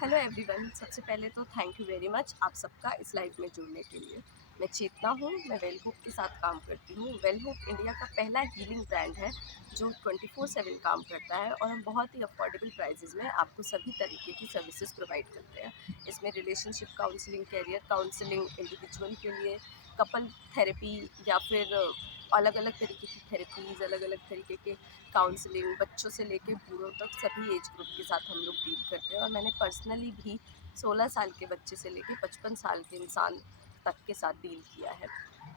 Hello everyone, सबसे पहले तो थैंक यू वेरी मच आप सबका इस लाइव में जुड़ने के लिए। मैं चेतना हूँ, मैं वेल होप के साथ काम करती हूँ। वेल होप इंडिया का पहला हीलिंग ब्रांड है जो 24/7 काम करता है और हम बहुत ही अफोर्डेबल प्राइसेस में आपको सभी तरीके की सर्विसेज प्रोवाइड करते हैं। इसमें relationship counselling, career counselling, individual के लिए कपल थेरेपी या फिर अलग अलग तरीके की थेरेपीज़, अलग अलग तरीके के काउंसलिंग, बच्चों से लेके बूढ़ों तक सभी एज ग्रुप के साथ हम लोग डील करते हैं। और मैंने पर्सनली भी 16 साल के बच्चे से लेके 55 साल के इंसान तक के साथ डील किया है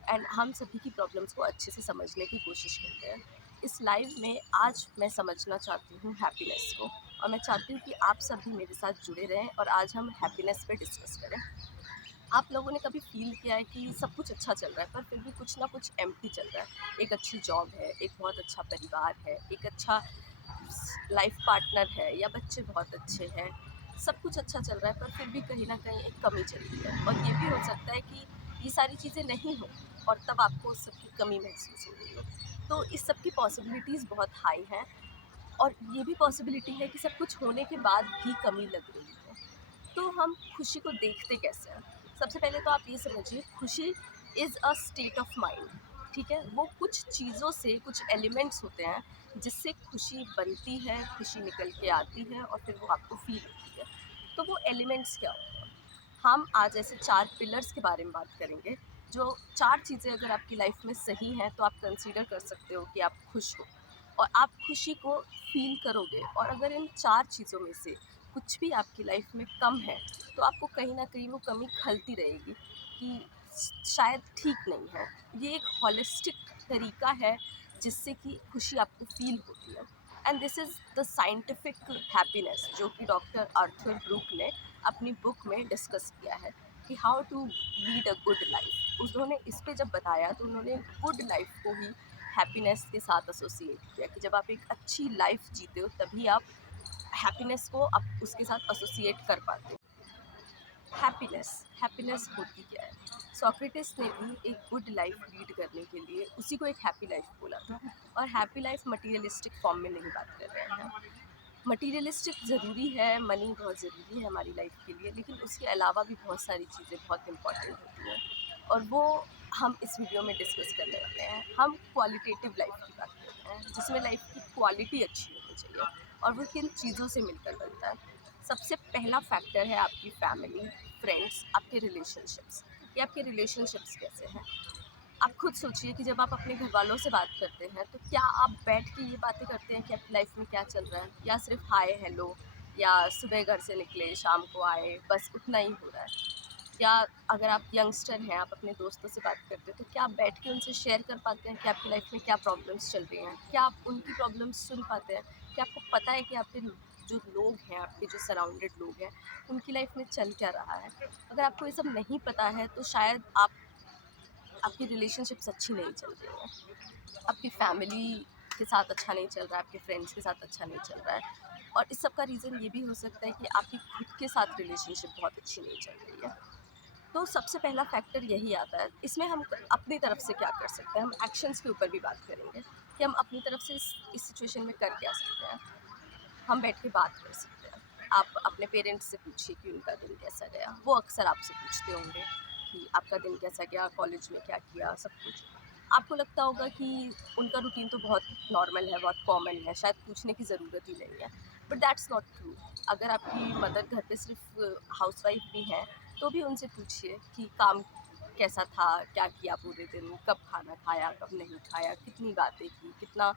एंड हम सभी की प्रॉब्लम्स को अच्छे से समझने की कोशिश करते हैं। इस लाइव में आज मैं समझना चाहती हूँ हैप्पीनेस को, और मैं चाहती हूँ कि आप सभी मेरे साथ जुड़े रहें और आज हम हैप्पीनेस पे डिस्कस करें। आप लोगों ने कभी फ़ील किया है कि सब कुछ अच्छा चल रहा है पर फिर भी कुछ ना कुछ एम्प्टी चल रहा है? एक अच्छी जॉब है, एक बहुत अच्छा परिवार है, एक अच्छा लाइफ पार्टनर है या बच्चे बहुत अच्छे हैं, सब कुछ अच्छा चल रहा है पर फिर भी कहीं न कहीं एक कमी चल रही है। और ये भी हो सकता है कि ये सारी चीज़ें नहीं हों और तब आपको उस सब की कमी महसूस हो रही हो। तो इस सब की पॉसिबिलिटीज़ बहुत हाई हैं और ये भी पॉसिबिलिटी है कि सब कुछ होने के बाद भी कमी लग रही है। तो हम खुशी को देखते कैसे हैं? सबसे पहले तो आप ये समझिए, खुशी is a state of mind, ठीक है? वो कुछ चीज़ों से, कुछ एलिमेंट्स होते हैं जिससे खुशी बनती है, खुशी निकल के आती है और फिर वो आपको फ़ील होती है। तो वो एलिमेंट्स क्या होते हैं? हम आज ऐसे 4 पिलर्स के बारे में बात करेंगे, जो 4 चीज़ें अगर आपकी लाइफ़ में सही हैं तो आप कंसीडर कर सकते हो कि आप खुश हो और आप खुशी को फ़ील करोगे। और अगर इन 4 चीज़ों में से कुछ भी आपकी लाइफ़ में कम है, तो आपको कहीं न कहीं वो कमी खलती रहेगी कि शायद ठीक नहीं है। ये एक होलिस्टिक तरीका है जिससे कि खुशी आपको फ़ील होती है। And this is the scientific happiness जो कि डॉक्टर आर्थर ब्रूक ने अपनी बुक में डिस्कस किया है कि how to lead a good life. उन्होंने इस पे जब बताया तो उन्होंने गुड लाइफ को ही हैप्पीनेस के साथ एसोसिएट किया कि जब आप एक अच्छी लाइफ जीते हो तभी आप हैप्पीनेस को आप उसके साथ एसोसिएट कर पाते हो। हैप्पीनेस हैप्पीनेस होती क्या है? सोक्रेटिस ने भी एक गुड लाइफ लीड करने के लिए उसी को एक हैप्पी लाइफ बोला था। और हैप्पी लाइफ मटीरियलिस्टिक फॉर्म में नहीं बात कर रहे हैं। मटीरियलिस्टिक ज़रूरी है, मनी बहुत ज़रूरी है हमारी लाइफ के लिए, लेकिन उसके अलावा भी बहुत सारी चीज़ें बहुत इम्पॉर्टेंट होती हैं और वो हम इस वीडियो में डिस्कस करने वाले हैं। हम क्वालिटेटिव लाइफ की बात कर रहे हैं जिसमें लाइफ की क्वालिटी अच्छी होनी चाहिए और वो किन चीज़ों से मिलकर बनता है। सबसे पहला फैक्टर है आपकी फैमिली, फ्रेंड्स, आपके रिलेशनशिप्स। ये आपके रिलेशनशिप्स कैसे हैं? आप खुद सोचिए कि जब आप अपने घर वालों से बात करते हैं तो क्या आप बैठ के ये बातें करते हैं कि आपकी लाइफ में क्या चल रहा है, या सिर्फ हाय हेलो, या सुबह घर से निकले शाम को आए, बस उतना ही हो रहा है? या अगर आप यंगस्टर हैं, आप अपने दोस्तों से बात करते हैं तो क्या आप बैठ के उनसे शेयर कर पाते हैं कि आपकी लाइफ में क्या प्रॉब्लम्स चल रही हैं? क्या आप उनकी प्रॉब्लम्स सुन पाते हैं? क्या आपको पता है कि आपके जो लोग हैं, आपके जो सराउंडेड लोग हैं, उनकी लाइफ में चल क्या रहा है? अगर आपको ये सब नहीं पता है तो शायद आपकी रिलेशनशिप्स अच्छी नहीं चल रही हैं, आपकी फैमिली के साथ अच्छा नहीं चल रहा है, आपके फ्रेंड्स के साथ अच्छा नहीं चल रहा है। और इस सब का रीज़न ये भी हो सकता है कि आपकी खुद के साथ रिलेशनशिप बहुत अच्छी नहीं चल रही है। तो सबसे पहला फैक्टर यही आता है। इसमें हम अपनी तरफ से क्या कर सकते हैं, हम एक्शंस के ऊपर भी बात करेंगे कि हम अपनी तरफ से इस सिचुएशन में कर क्या सकते हैं। हम बैठ के बात कर सकते हैं। आप अपने पेरेंट्स से पूछिए कि उनका दिन कैसा गया। वो अक्सर आपसे पूछते होंगे कि आपका दिन कैसा गया, कॉलेज में क्या किया, सब कुछ। आपको लगता होगा कि उनका रूटीन तो बहुत नॉर्मल है, बहुत कॉमन है, शायद पूछने की ज़रूरत ही नहीं है। But that's not true. अगर आपकी मदर घर पे सिर्फ हाउसवाइफ भी हैं, तो भी उनसे पूछिए कि काम कैसा था, क्या किया पूरे दिन, कब खाना खाया, कब नहीं खाया, कितनी बातें की, कितना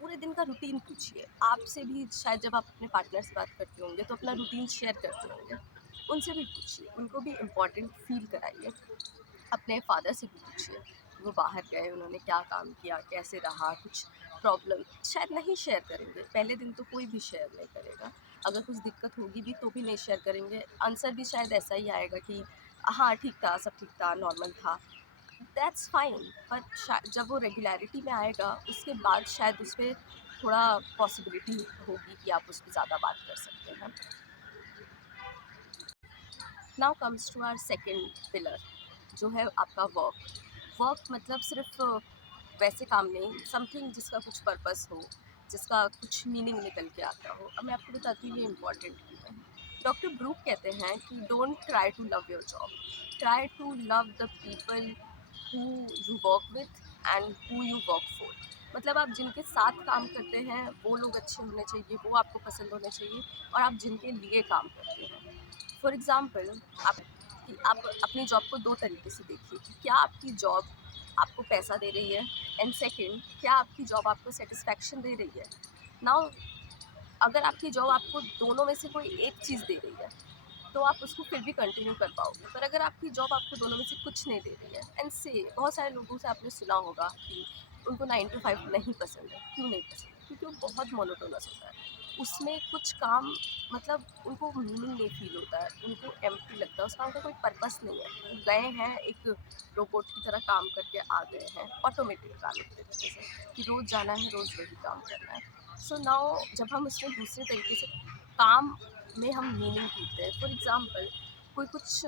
पूरे दिन का रूटीन पूछिए। आपसे भी शायद जब आप अपने पार्टनर से बात करते होंगे तो अपना रूटीन शेयर करते होंगे, उनसे भी पूछिए, उनको भी इम्पोर्टेंट फील कराइए। अपने फादर से भी पूछिए कि वो बाहर गए, उन्होंने क्या काम किया, कैसे रहा, कुछ प्रॉब्लम शायद नहीं शेयर करेंगे, पहले दिन तो कोई भी शेयर नहीं करेगा। अगर कुछ दिक्कत होगी भी तो भी नहीं शेयर करेंगे, आंसर भी शायद ऐसा ही आएगा कि हाँ ठीक था, सब ठीक था, नॉर्मल था। That's fine. पर जब वो रेगुलरिटी में आएगा उसके बाद शायद उस पर थोड़ा पॉसिबिलिटी होगी कि आप उस पर ज़्यादा बात कर सकते हैं। Now comes to our second pillar जो है आपका वर्क। वर्क मतलब सिर्फ वैसे काम नहीं, समथिंग जिसका कुछ पर्पस हो, जिसका कुछ मीनिंग निकल के आता हो। अब मैं आपको बताती हूँ ये इम्पॉर्टेंट क्यों डॉक्टर ब्रूक कहते हैं कि don't try to love your job, try to love the people who you work with and who you work for. मतलब आप जिनके साथ काम करते हैं वो लोग अच्छे होने चाहिए, वो आपको पसंद होने चाहिए, और आप जिनके लिए काम करते हैं। फॉर एग्ज़ाम्पल, आप अपनी जॉब को दो तरीके से देखिए कि क्या आपकी जॉब आपको पैसा दे रही है, एंड सेकंड, क्या आपकी जॉब आपको सेटिस्फैक्शन दे रही है। नाउ, अगर आपकी जॉब आपको दोनों में से कोई एक चीज़ दे रही है तो आप उसको फिर भी कंटिन्यू कर पाओगे, पर अगर आपकी जॉब आपको दोनों में से कुछ नहीं दे रही है, एंड से बहुत सारे लोगों से आपने सुना होगा कि उनको 9 to 5 नहीं पसंद है। क्यों नहीं पसंद है? क्योंकि वो बहुत मोनोटोनस होता है, उसमें कुछ काम, मतलब उनको मीनिंग नहीं फील होता है, उनको एम्प्टी लगता है, उस काम का कोई पर्पस नहीं है। वो गए हैं एक रोबोट की तरह काम करके आ गए हैं, ऑटोमेटिक काम एक तरीके से, कि रोज़ जाना है, रोज़ वही काम करना है। सो नाउ जब हम उसमें दूसरे तरीके से काम में हम मीनिंग ढूंढते हैं, फॉर एग्ज़ाम्पल, कोई कुछ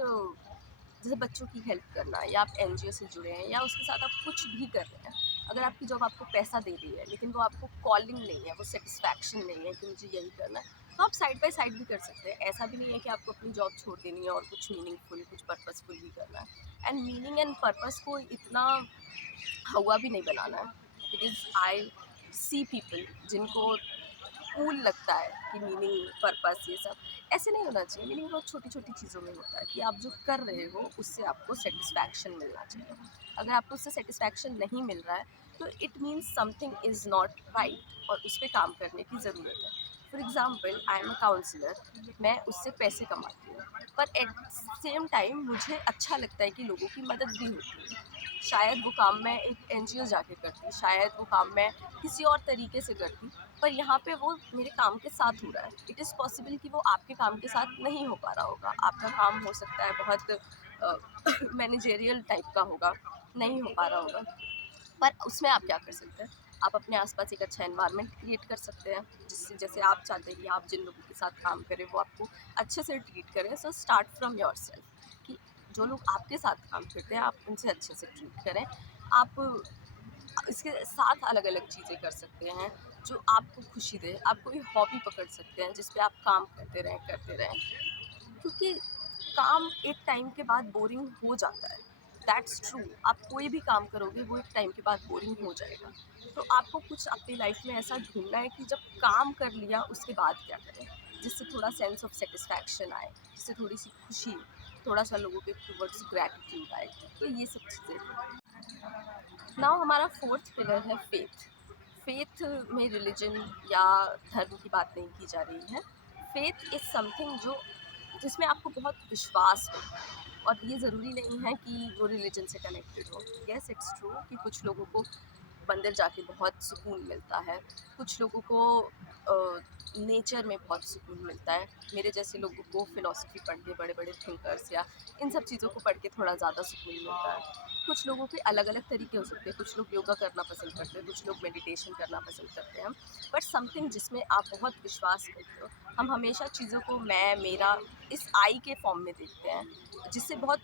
जैसे बच्चों की हेल्प करना, या आप एनजीओ से जुड़े हैं, या उसके साथ आप कुछ भी कर रहे हैं, अगर आपकी जॉब आपको पैसा दे रही है लेकिन वो आपको कॉलिंग नहीं है, वो सेटिस्फैक्शन नहीं है कि मुझे यही करना है, तो आप साइड बाय साइड भी कर सकते हैं। ऐसा भी नहीं है कि आपको अपनी जॉब छोड़ देनी है और कुछ मीनिंगफुल, कुछ पर्पसफुल भी करना है। एंड मीनिंग एंड पर्पस को इतना हवा भी नहीं बनाना है, बिकॉज आई सी पीपल जिनको कूल लगता है कि मीनिंग, पर्पस, ये सब ऐसे नहीं होना चाहिए। मीनिंग बहुत छोटी छोटी चीज़ों में होता है कि आप जो कर रहे हो उससे आपको सेटिस्फैक्शन मिलना चाहिए। अगर आपको उससे सेटिस्फैक्शन नहीं मिल रहा है तो it means something is not right, और उस पर काम करने की ज़रूरत है। For example, I am a counsellor, मैं उससे पैसे कमाती हूँ, पर एट सेम टाइम मुझे अच्छा लगता है कि लोगों की मदद भी होती है। शायद वो काम मैं एक एनजीओ जाके करती, शायद वो काम मैं किसी और तरीके से करती, पर यहाँ पे वो मेरे काम के साथ हो रहा है। इट इज़ पॉसिबल कि वो आपके काम के साथ नहीं हो पा रहा होगा, आपका काम हो सकता है बहुत मैनेजेरियल टाइप का होगा, नहीं हो पा रहा होगा, पर उसमें आप क्या कर सकते हैं, आप अपने आसपास एक अच्छा एनवायरनमेंट क्रिएट कर सकते हैं, जिससे जैसे आप चाहते हैं कि आप जिन लोगों के साथ काम करें वो आपको अच्छे से ट्रीट करें। So start from your self, कि जो लोग आपके साथ काम करते हैं आप उनसे अच्छे से ट्रीट करें। आप इसके साथ अलग अलग चीज़ें कर सकते हैं जो आपको खुशी दे। आप कोई हॉबी पकड़ सकते हैं जिस पे आप काम करते रहें, क्योंकि काम एक टाइम के बाद बोरिंग हो जाता है। दैट्स ट्रू, आप कोई भी काम करोगे वो एक टाइम के बाद बोरिंग हो जाएगा। तो आपको कुछ अपनी लाइफ में ऐसा ढूंढना है कि जब काम कर लिया उसके बाद क्या करें, जिससे थोड़ा सेंस ऑफ सेटिस्फैक्शन आए, जिससे थोड़ी सी खुशी, थोड़ा सा लोगों के टूवर्ड्स ग्रैटिट्यूड आए। तो ये सब चीज़ें। नाउ हमारा फोर्थ पिलर है फेथ। फेथ में रिलीजन या धर्म की बात नहीं की जा रही है। फेथ इज़ समथिंग जो जिसमें आपको बहुत विश्वास हो, और ये ज़रूरी नहीं है कि वो रिलीजन से कनेक्टेड हो। येस, इट्स ट्रू कि कुछ लोगों को मंदिर जाके बहुत सुकून मिलता है, कुछ लोगों को नेचर में बहुत सुकून मिलता है। मेरे जैसे लोगों को फ़िलॉसफी पढ़ के, बड़े बड़े थिंकर्स या इन सब चीज़ों को पढ़ के थोड़ा ज़्यादा सुकून मिलता है। कुछ लोगों के अलग अलग तरीके हो सकते हैं, कुछ लोग योगा करना पसंद करते हैं, कुछ लोग मेडिटेशन करना पसंद करते हैं, बट समथिंग जिसमें आप बहुत विश्वास करते हो। हम हमेशा चीज़ों को मैं, मेरा, इस आई के फॉर्म में देखते हैं, जिससे बहुत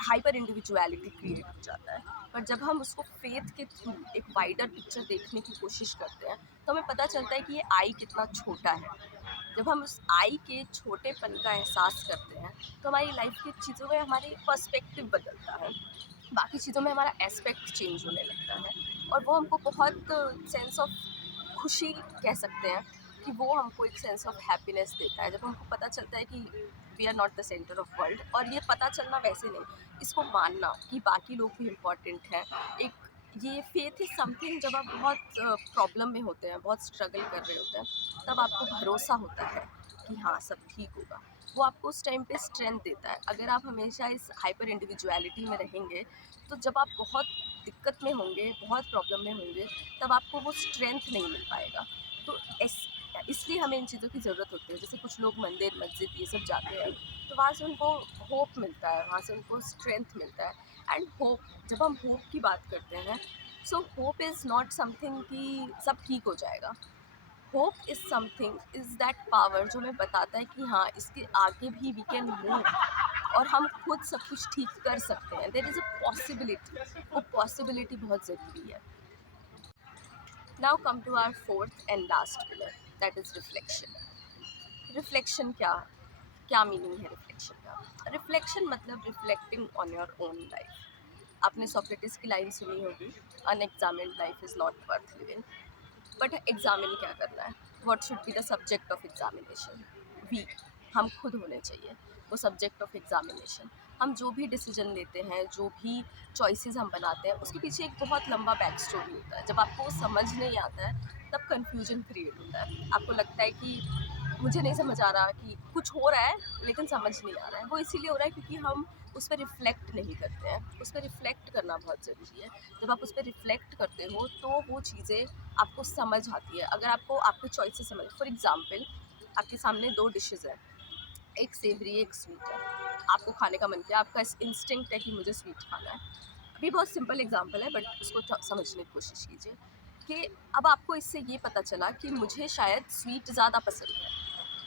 हाइपर इंडिविजुअलिटी क्रिएट हो जाता है। पर जब हम उसको फेथ के थ्रू एक वाइडर पिक्चर देखने की कोशिश करते हैं तो हमें पता चलता है कि ये आई कितना छोटा है। जब हम उस आई के छोटेपन का एहसास करते हैं तो हमारी लाइफ की चीज़ों में हमारी पर्सपेक्टिव बदलता है, बाकी चीज़ों में हमारा एस्पेक्ट चेंज होने लगता है, और वो हमको बहुत सेंस ऑफ खुशी कह सकते हैं, कि वो हमको एक सेंस ऑफ हैप्पीनेस देता है जब हमको पता चलता है कि we are not the centre of world. और ये पता चलना वैसे नहीं, इसको मानना कि बाकी लोग भी इम्पॉर्टेंट हैं। एक ये फेथ इज़ समथिंग, जब आप बहुत प्रॉब्लम में होते हैं, बहुत स्ट्रगल कर रहे होते हैं, तब आपको भरोसा होता है कि हाँ सब ठीक होगा। वो आपको उस टाइम पे स्ट्रेंथ देता है। अगर आप हमेशा इस हाइपर इंडिविजुअलिटी में रहेंगे तो जब आप बहुत दिक्कत में होंगे, बहुत प्रॉब्लम में होंगे, तब आपको वो स्ट्रेंथ नहीं मिल पाएगा। तो इसलिए हमें इन चीज़ों की ज़रूरत होती है। जैसे कुछ लोग मंदिर, मस्जिद ये सब जाते हैं तो वहाँ से उनको होप मिलता है, वहाँ से उनको स्ट्रेंथ मिलता है। एंड होप, जब हम होप की बात करते हैं, so hope is not something कि सब ठीक हो जाएगा। Hope is something, is that power जो हमें बताता है कि हाँ इसके आगे भी वी कैन मूव, और हम खुद सब कुछ ठीक कर सकते हैं। देयर इज़ अ पॉसिबिलिटी, वो पॉसिबिलिटी बहुत ज़रूरी है। Now come to our fourth and last pillar, that is reflection. Reflection क्या क्या मीनिंग है रिफ्लेक्शन का? रिफ्लेक्शन मतलब reflecting on your own life. आपने सोक्रेटिस की लाइन सुनी होगी, unexamined life is not worth living. But examine क्या करना है? What should be the subject of examination? We, हम खुद होने चाहिए वो सब्जेक्ट ऑफ एग्जामिनेशन। हम जो भी डिसीजन लेते हैं, जो भी चॉइसेस हम बनाते हैं, उसके पीछे एक बहुत लंबा बैक स्टोरी होता है। जब आपको वो समझ नहीं आता है तब कन्फ्यूजन क्रिएट होता है। आपको लगता है कि मुझे नहीं समझ आ रहा, कि कुछ हो रहा है लेकिन समझ नहीं आ रहा है। वो इसीलिए हो रहा है क्योंकि हम उस पर रिफ्लेक्ट नहीं करते हैं। उस पर रिफ्लेक्ट करना बहुत ज़रूरी है। जब आप उस पर रिफ्लेक्ट करते हो तो वो चीज़ें आपको समझ आती है। अगर आपको आपके चॉइसेस समझ, फॉर एग्जांपल आपके सामने 2 डिशेज़ हैं, एक सेवरी एक स्वीट है। आपको खाने का मन किया, आपका इंस्टिंक्ट है कि मुझे स्वीट खाना है। अभी बहुत सिंपल एग्जांपल है बट उसको समझने की कोशिश कीजिए कि अब आपको इससे ये पता चला कि मुझे शायद स्वीट ज़्यादा पसंद है,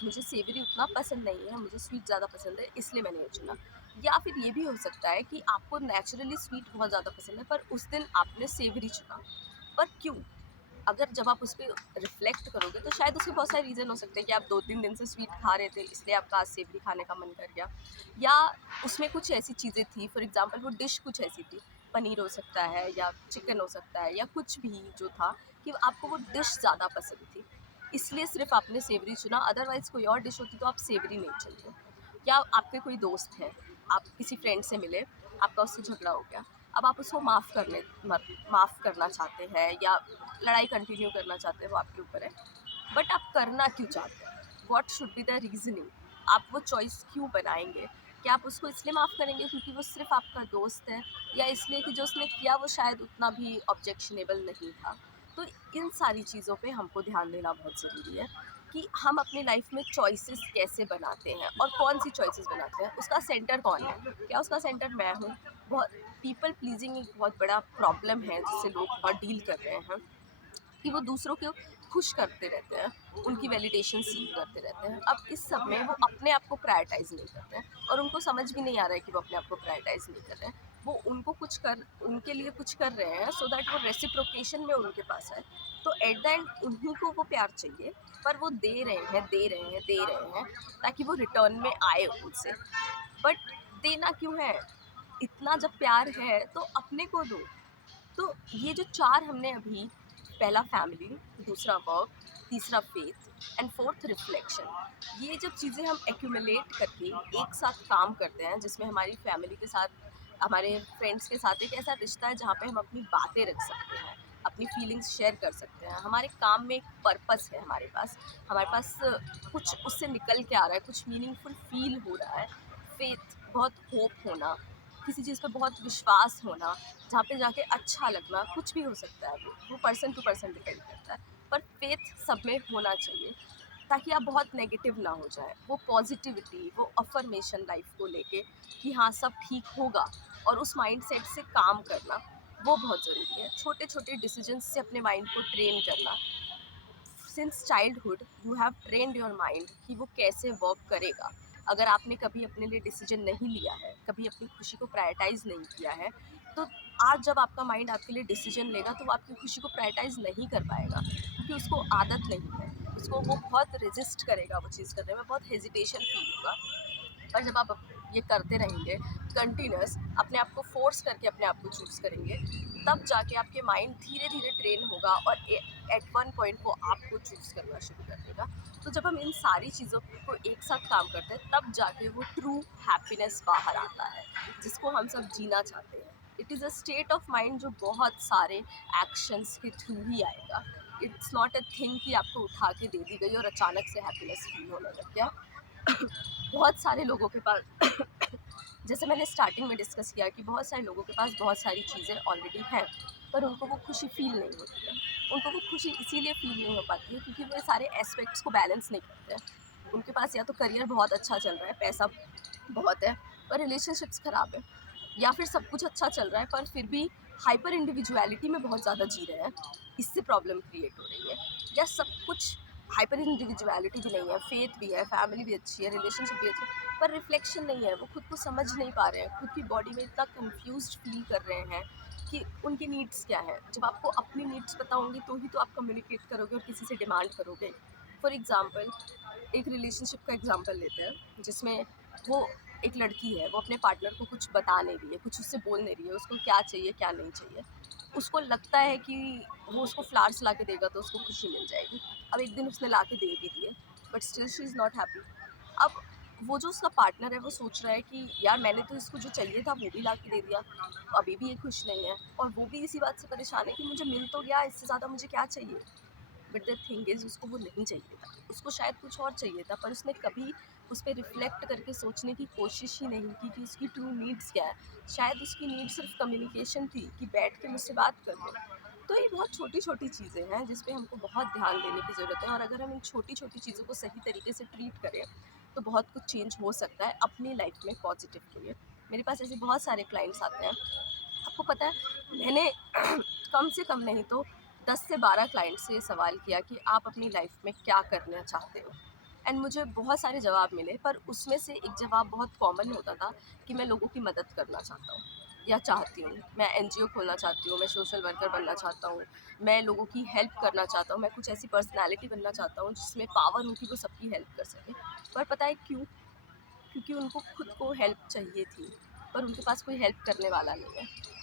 मुझे सेवरी उतना पसंद नहीं है, मुझे स्वीट ज़्यादा पसंद है, इसलिए मैंने ये चुना। या फिर ये भी हो सकता है कि आपको नेचुरली स्वीट बहुत ज़्यादा पसंद है पर उस दिन आपने सेवरी चुना। पर क्यों? अगर जब आप उस पे रिफ्लेक्ट करोगे तो शायद उसके बहुत सारे रीज़न हो सकते हैं कि आप 2-3 दिन से स्वीट खा रहे थे इसलिए आपका आज सेवरी खाने का मन कर गया। या उसमें कुछ ऐसी चीज़ें थी, फॉर एग्ज़ाम्पल वो डिश कुछ ऐसी थी, पनीर हो सकता है या चिकन हो सकता है या कुछ भी जो था, कि आपको वो डिश ज़्यादा पसंद थी। इसलिए सिर्फ़ आपने सेवरी चुना, अदरवाइज़ कोई और डिश होती तो आप सेवरी नहीं चुनते। या आपके कोई दोस्त है, आप किसी फ्रेंड से मिले, आपका उससे झगड़ा हो गया, अब आप उसको माफ़ करना चाहते हैं या लड़ाई कंटिन्यू करना चाहते हैं, वो आपके ऊपर है। बट आप करना क्यों चाहते हैं? What should be the reasoning? आप वो चॉइस क्यों बनाएँगे? क्या आप उसको इसलिए माफ़ करेंगे क्योंकि वो सिर्फ़ आपका दोस्त है, या इसलिए कि जो उसने किया वो शायद उतना भी ऑब्जेक्शनेबल नहीं था? तो इन सारी चीज़ों पे हमको ध्यान देना बहुत ज़रूरी है कि हम अपनी लाइफ में चॉइसेस कैसे बनाते हैं और कौन सी चॉइसेस बनाते हैं, उसका सेंटर कौन है? क्या उसका सेंटर मैं हूँ? बहुत पीपल प्लीजिंग एक बहुत बड़ा प्रॉब्लम है जिससे लोग बहुत डील कर रहे हैं, कि वो दूसरों को खुश करते रहते हैं, उनकी वैलिडेशन सीख करते रहते हैं। अब इस सब में वो अपने आप को प्रायोरिटाइज़ नहीं करते हैं और उनको समझ भी नहीं आ रहा है कि वो अपने आप को प्रायोरिटाइज़ नहीं कर रहे हैं। वो उनके लिए कुछ कर रहे हैं सो दैट वो रेसिप्रोकेशन में उनके पास है। तो एट द एंड उन्हीं को वो प्यार चाहिए, पर वो दे रहे हैं, दे रहे हैं, दे रहे हैं ताकि वो रिटर्न में आए उनसे। बट देना क्यों है? इतना जब प्यार है तो अपने को दो। तो ये जो 4 हमने अभी, पहला फैमिली, दूसरा वर्क, तीसरा फेथ एंड फोर्थ रिफ्लेक्शन, ये जब चीज़ें हम एक्यूमुलेट करके एक साथ काम करते हैं, जिसमें हमारी फैमिली के साथ, हमारे फ्रेंड्स के साथ एक ऐसा रिश्ता है जहाँ पे हम अपनी बातें रख सकते हैं, अपनी फीलिंग्स शेयर कर सकते हैं, हमारे काम में एक पर्पस है, हमारे पास कुछ उससे निकल के आ रहा है, कुछ मीनिंगफुल फील हो रहा है। फेथ, बहुत होप होना, किसी चीज़ पे बहुत विश्वास होना, जहाँ पे जाके अच्छा लगना, कुछ भी हो सकता है, वो पर्सन टू पर्सन डिपेंड करता है। पर फेथ सब में होना चाहिए ताकि आप बहुत नेगेटिव ना हो जाए। वो पॉजिटिविटी, वो अफर्मेशन लाइफ को लेके कि हाँ सब ठीक होगा, और उस माइंडसेट से काम करना, वो बहुत ज़रूरी है। छोटे छोटे डिसीजंस से अपने माइंड को ट्रेन करना। Since childhood you have trained your mind कि वो कैसे वर्क करेगा। अगर आपने कभी अपने लिए डिसीजन नहीं लिया है, कभी अपनी खुशी को प्रायोरिटाइज नहीं किया है, तो आज जब आपका माइंड आपके लिए डिसीजन लेगा तो वो आपकी खुशी को प्रायोरिटाइज नहीं कर पाएगा, क्योंकि उसको आदत नहीं है। उसको वो बहुत रेजिस्ट करेगा, वो चीज़ करने में बहुत हेजिटेशन फील होगा। पर जब आप ये करते रहेंगे कंटिन्यूस, अपने आप को फोर्स करके अपने आप को चूज़ करेंगे, तब जाके आपके माइंड धीरे धीरे ट्रेन होगा और एट वन पॉइंट वो आपको चूज़ करना शुरू कर देगा। तो जब हम इन सारी चीज़ों को एक साथ काम करते हैं तब जाके वो ट्रू हैप्पीनेस बाहर आता है, जिसको हम सब जीना चाहते हैं। It is a state of mind जो बहुत सारे एक्शंस के थ्रू ही आएगा। इट्स नॉट अ थिंग कि आपको उठा के दे दी गई और अचानक से हैप्पीनेस फील होने लग गया। बहुत सारे लोगों के पास जैसे मैंने स्टार्टिंग में डिस्कस किया कि बहुत सारे लोगों के पास बहुत सारी चीज़ें ऑलरेडी हैं, पर उनको वो खुशी फील नहीं होती है। उनको वो खुशी इसीलिए फील नहीं हो पाती है क्योंकि वो ये सारे एस्पेक्ट्स को बैलेंस नहीं करते हैं। उनके पास या तो करियर बहुत अच्छा चल रहा है, पैसा बहुत है, पर रिलेशनशिप्स ख़राब है, या फिर सब कुछ अच्छा चल रहा है पर फिर भी हाइपर इंडिविजुअलिटी में बहुत ज़्यादा जी रहे हैं, इससे प्रॉब्लम क्रिएट हो रही है। या सब कुछ हाइपर इंडिविजुअलिटी भी नहीं है, फेथ भी है, फैमिली भी अच्छी है, रिलेशनशिप भी अच्छी है, पर रिफ्लेक्शन नहीं है, वो खुद को समझ नहीं पा रहे हैं, खुद की बॉडी में इतना कंफ्यूज्ड फील कर रहे हैं कि उनकी नीड्स क्या है। जब आपको अपनी नीड्स पता होंगी तो ही तो आप कम्युनिकेट करोगे और किसी से डिमांड करोगे। फॉर एग्जाम्पल, एक रिलेशनशिप का एग्जांपल लेते हैं जिसमें वो एक लड़की है, वो अपने पार्टनर को कुछ बता नहीं रही है, कुछ उससे बोल नहीं रही है, उसको क्या चाहिए क्या नहीं चाहिए। उसको लगता है कि वो उसको फ्लावर्स ला के देगा तो उसको खुशी मिल जाएगी। अब एक दिन उसने ला के दे भी दिए, but still she is not happy. अब वो जो उसका पार्टनर है वो सोच रहा है कि यार मैंने तो इसको जो चाहिए था वो भी ला के दे दिया, अभी भी ये खुश नहीं है, और वो भी इसी बात से परेशान है कि मुझे मिल तो गया, इससे ज़्यादा मुझे क्या चाहिए। बट द थिंग इज़ उसको वो नहीं चाहिए था, उसको शायद कुछ और चाहिए था, पर उसने कभी उस पर रिफ्लेक्ट करके सोचने की कोशिश ही नहीं की कि उसकी ट्रू नीड्स क्या है। शायद उसकी नीड सिर्फ कम्युनिकेशन थी कि बैठ के मुझसे बात कर लो। तो ये बहुत छोटी छोटी चीज़ें हैं जिस पे हमको बहुत ध्यान देने की ज़रूरत है, और अगर हम इन छोटी छोटी चीज़ों को सही तरीके से ट्रीट करें तो बहुत कुछ चेंज हो सकता है अपनी लाइफ में पॉजिटिव के लिए। मेरे पास ऐसे बहुत सारे क्लाइंट्स आते हैं, आपको पता है मैंने कम से कम नहीं तो 10 से 12 क्लाइंट से ये सवाल किया कि आप अपनी लाइफ में क्या करना चाहते हो, एंड मुझे बहुत सारे जवाब मिले, पर उसमें से एक जवाब बहुत कॉमन होता था कि मैं लोगों की मदद करना चाहता हूँ या चाहती हूँ, मैं एनजीओ खोलना चाहती हूँ, मैं सोशल वर्कर बनना चाहता हूँ, मैं लोगों की हेल्प करना चाहता हूँ, मैं कुछ ऐसी पर्सनैलिटी बनना चाहता हूँ जिसमें पावर हो कि वो सबकी हेल्प कर सके। पर पता है क्यों? क्योंकि उनको खुद को हेल्प चाहिए थी, पर उनके पास कोई हेल्प करने वाला नहीं है।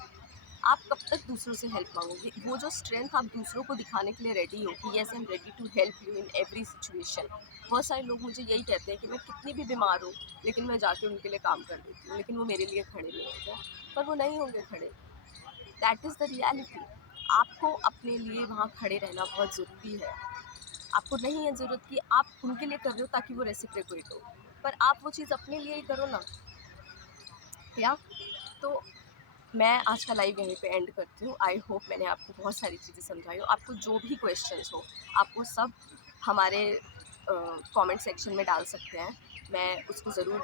आप कब तक दूसरों से हेल्प मांगोगे? वो जो स्ट्रेंथ आप दूसरों को दिखाने के लिए रेडी हो कि yes I am ready to help you in every situation. बहुत सारे लोग मुझे यही कहते हैं कि मैं कितनी भी बीमार हूँ लेकिन मैं जाके उनके लिए काम कर देती हूँ, लेकिन वो मेरे लिए खड़े नहीं होते, पर वो नहीं होंगे खड़े। That is the reality. आपको अपने लिए वहाँ खड़े रहना बहुत ज़रूरी है। आपको नहीं है ज़रूरत कि आप उनके लिए कर रहे हो ताकि वो रेसिप्रोकेट हो, पर आप वो चीज़ अपने लिए ही करो ना। या तो मैं आज का लाइव यहीं पे एंड करती हूँ। आई होप मैंने आपको बहुत सारी चीज़ें समझाई हो। आपको जो भी क्वेश्चंस हो आपको सब हमारे कमेंट सेक्शन में डाल सकते हैं, मैं उसको ज़रूर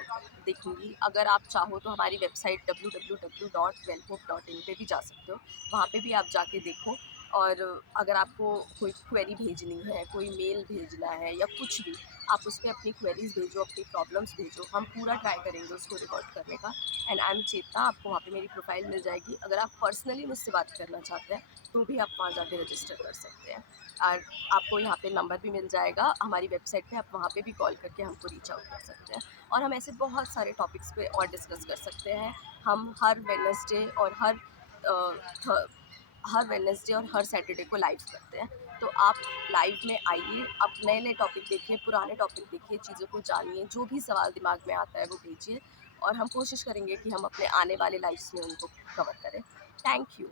देखूँगी। अगर आप चाहो तो हमारी वेबसाइट www.wellhope.in पे भी जा सकते हो, वहाँ पे भी आप जाके देखो। और अगर आपको कोई क्वेरी भेजनी है, कोई मेल भेजना है या कुछ भी, आप उस पर अपनी क्वेरीज भेजो, अपनी प्रॉब्लम्स भेजो, हम पूरा ट्राई करेंगे उसको रिकॉर्ड करने का। एंड आई एम चेतना, आपको वहाँ पे मेरी प्रोफाइल मिल जाएगी। अगर आप पर्सनली मुझसे बात करना चाहते हैं तो भी आप वहाँ जाके रजिस्टर कर सकते हैं, और आपको यहाँ पे नंबर भी मिल जाएगा हमारी वेबसाइट पे, आप वहाँ पे भी कॉल करके हमको रीच आउट कर सकते हैं। और हम ऐसे बहुत सारे टॉपिक्स पे और डिस्कस कर सकते हैं। हम हर वेडनेसडे और हर वेडनेसडे और हर सैटरडे को लाइव करते हैं, तो आप लाइव में आइए, आप नए नए टॉपिक देखिए, पुराने टॉपिक देखिए, चीज़ों को जानिए, जो भी सवाल दिमाग में आता है वो भेजिए, और हम कोशिश करेंगे कि हम अपने आने वाले लाइव्स में उनको कवर करें। Thank you.